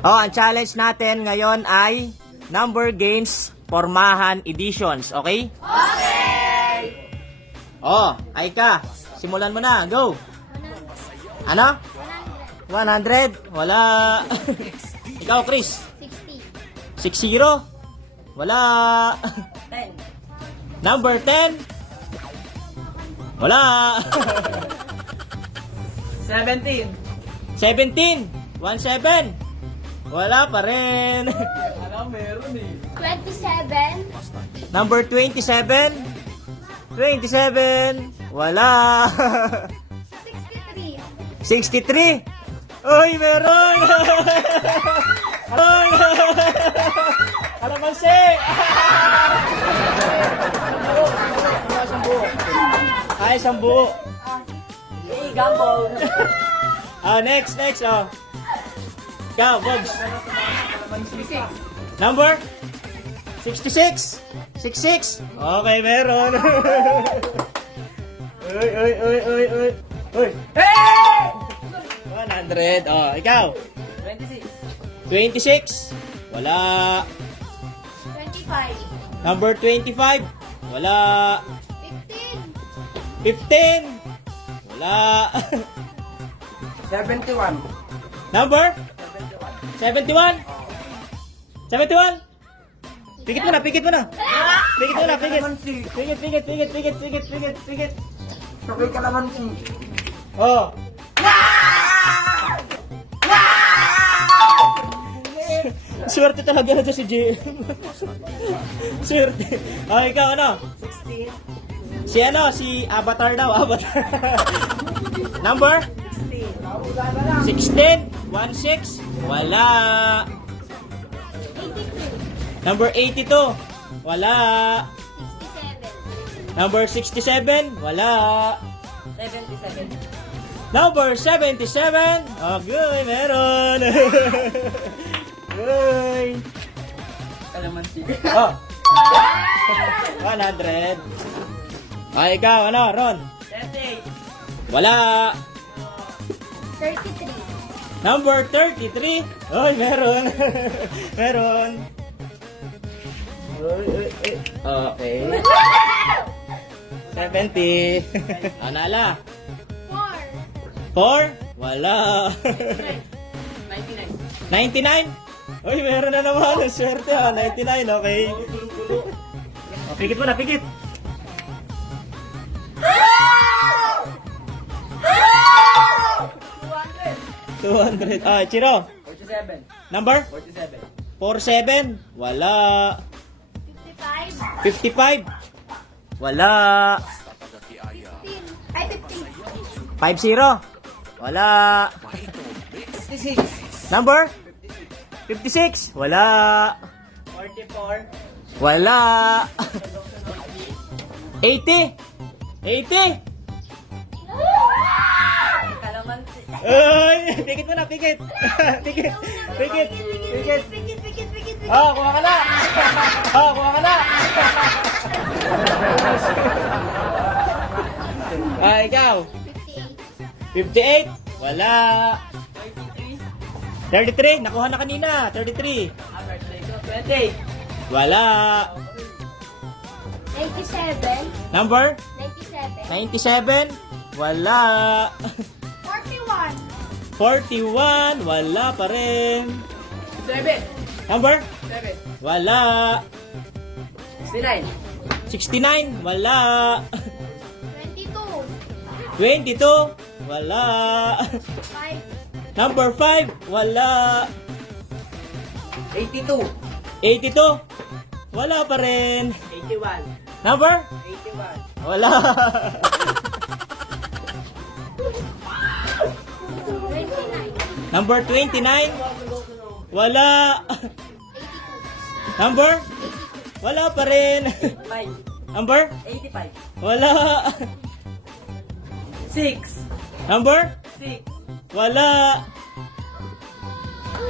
Oh, ang challenge natin ngayon ay number games pormahan editions, okay? Okay! Oh, Aika, simulan mo na. Go! Ano? 100? Wala. Ikaw, Chris? 60. 60? Wala. 10. Number 10? Wala. 17. 17? 17? Wala pa rin. Alam, meron eh. 27. Number 27? 27? Wala. 63. 63? Uy, meron! Uy! Alamansi! Ay, isang buo. Hey, Gamble. Next. Oh. Ikaw, Bobs. Number? 66? 66? Okay, meron. Uy. Hey! 100. Oh, ikaw. 26. 26? Wala. 25. Number 25? Wala. 15. 15? Wala. 71. Number? 71? 71? Pigit mo na. Pigit. Sabay ka naman si... Oh. Swerte talaga na to si JM. Swerte. Oh, ikaw ano? 16. Si Avatar daw, Avatar. Number? 16. 16? 16? Wala. Number 82? Wala. 67. Number 67? Wala. 77. Number 77? Okay, meron. Uy. Kalamansi. Oh. 100. Ay, ikaw, ano, Ron? 38. Wala. 33. Number 33? Ay, meron. Meron. Okay. 70. Anala. 4. 4? Wala. 99. 99? Uy, meron na naman. Swerte ha. 99, okay. Oh, pigit mo na, pigit. 200. Ah, Chiro. 47. Number? 47. 47? Wala. 55. 55? Wala. 15. Ay, 50. 50? Wala. 56. Number? 56? Wala. 44. Wala. 80? 80? Kalamansi. Ay, pigit mo na, pigit. Pigit. Oh, kuha ka na. Oh, kuha ka na. Ah, ikaw. 58. 58? Wala. 33. 33? Nakuha na kanina. 33. Birthday ko. 20. Wala. 97. Number? 97. 97? Wala. 41. 41? Wala pa rin. 7. Number? 7. Wala. 69. 69? Wala. 22. 22? Wala. 5. Number 5? Wala. 82. 82? Wala pa rin. 81. Number? 81. Wala. 29. Number 29? Wala. Number? Wala pa rin. 5. Number? 85. Wala. 6. Number? 6. Wala.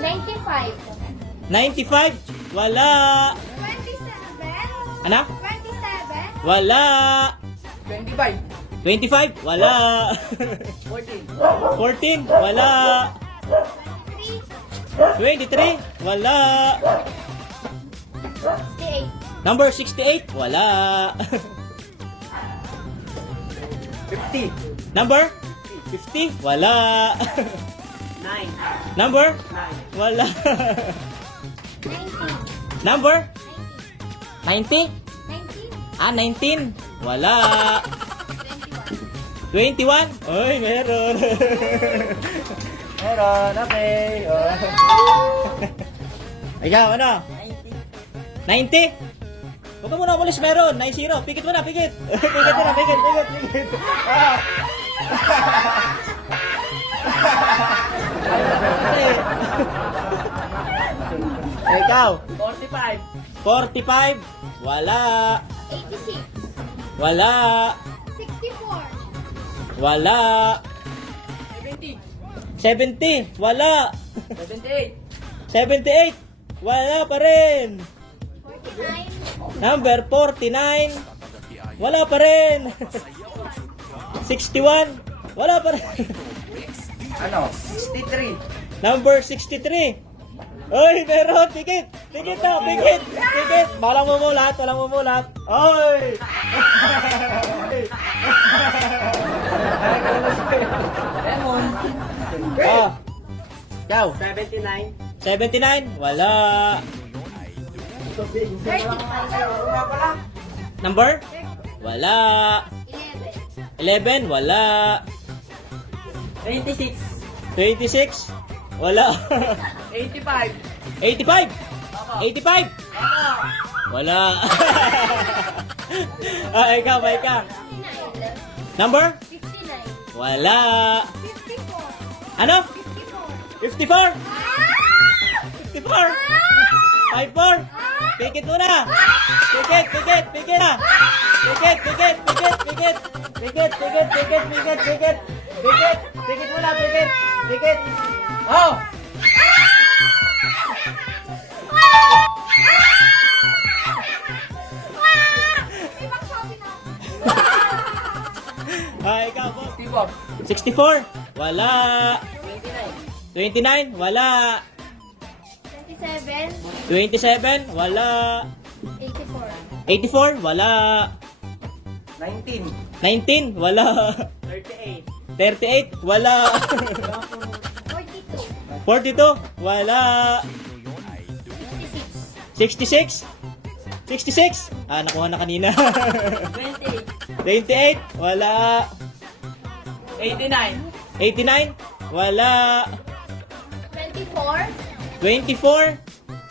95. 95? Wala. 27. Ano? 27. Wala. 25. 25? Wala. 14. 14? Wala. 3. 23, wala. 68. Number 68, wala. 50. Number 50, wala. 9. Number 9. wala. 90. Number 90, 90. 19, wala. 21. 21, oy, meron. Meron, okay. Oh. Ikaw, ano? 90? Huwag ka muna umalis, meron. 90. Pikit mo na, pikit. Pikit mo na, pikit. Ah. Ikaw, 45. 45. Wala. 86. Wala. 64. Wala. 70. 70. Wala. 78. 78. Wala pa rin. 49. Number 49. Wala pa rin. 61. Wala pa rin. Ano? 63. Number 63. Oy, meron. Pikit. Pikit na. Pikit. Pikit. Walang mumulat. Walang mumulat. Oy. Lemon. Ah. Ikaw. 79. 79. Wala. 35. Number? Wala. 11. Wala. 26. 26. Wala. 85. 85. 85. Wala. Ah, ikaw, ba ikaw? 59. Number? 59. Wala. 54. Ano? 54. 54. 54. 54. Pikit muna. Pikit, pikit, pikit na. Pikit, pikit, pikit, pikit. Pikit, pikit, pikit, pikit, pikit. Pikit, pikit muna, pikit. Pikit. Oh! Ah, ikaw po. 64. 64. Wala. 29. 29. Wala. 27. 27. Wala. 84. 84. Wala. 19. 19. Wala. 38. 38. Wala. 42. 42. Wala. 56. 66. 66. Ah, nakuha na kanina. 28. 28. Wala. 89. 89. Wala. 24. 24.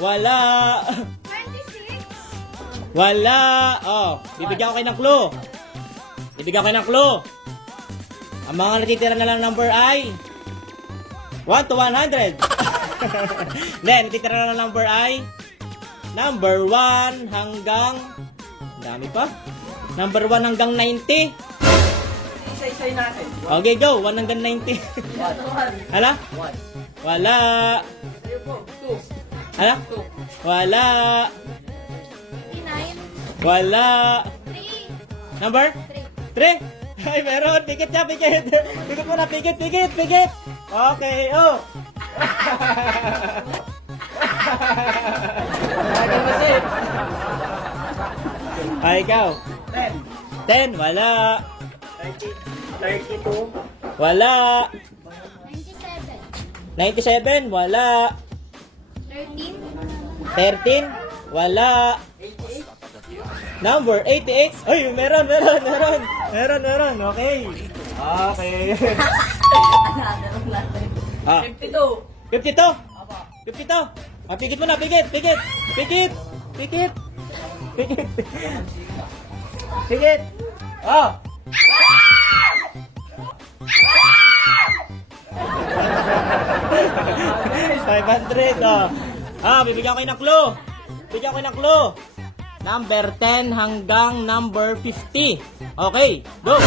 Wala. 26. Wala. Oh, bibigyan ko kayo ng clue. Bibigyan ko kayo ng clue. Ang mga natitira na lang number ay 1 to 100. Hindi, natitira na lang number ay number 1 hanggang ang dami pa. Number 1 hanggang 90. Isa-isay natin. Okay, go. 1 hanggang 90. 1. Hala? 1. Wala. Sa'yo po. 2. Hala? 2. Wala. 59. Wala. 3. Number? 3. 3. Ay, meron. Pikit niya, pikit. Pikit mo na, pikit, pikit, pikit. Okay, oh. Lagi mo sip. Ay, ikaw. 10. 10. Wala. 32. Wala. 97. 97. Wala. 13. 13. Wala. 88. Number 88. Ay, meron. Meron. Okay. Okay. Ah, 52. 52. Apa. 52. Ah, pikit mo na, pikit. Pikit. Pikit. Oh. $500. Oh. Ah, bibigyan ko kayo ng clue. Bibigyan ko kayo ng clue. Number 10 hanggang number 50. Okay, go.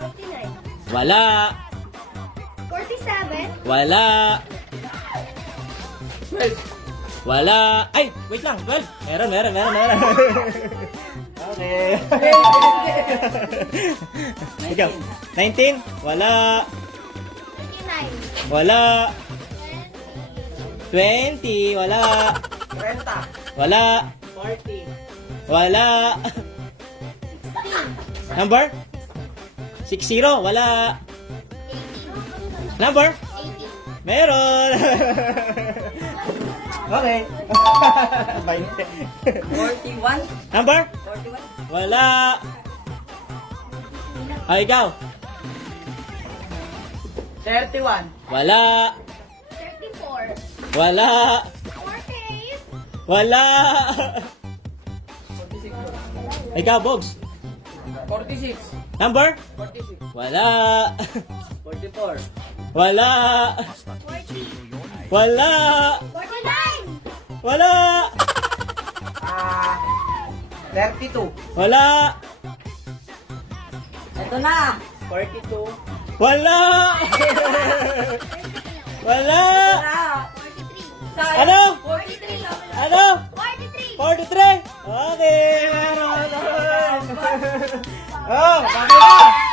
49. Wala. 47. Wala. 12. Wala. Ay, wait lang. 12. Meron. Okay. Ikaw. 19. Wala. 29. Wala. 20. 20. Wala. 30. Wala. 40. Wala. Number? 60. Wala. 80. Number? 80. Meron. Okay. 41. Number? 41. Wala. Ay, ikaw. 31. Wala. 34. Wala. 48. Wala. 46. Ikaw, Bogs. 46. Number? 46. Wala. 44. Wala. 40. Wala. 49. Wala. 32. Wala. Ito na. 42. Wala. Wala. Na. 43. Ano? 43. Ano? 43. 43. Okay. Meron. Oh, bakit na?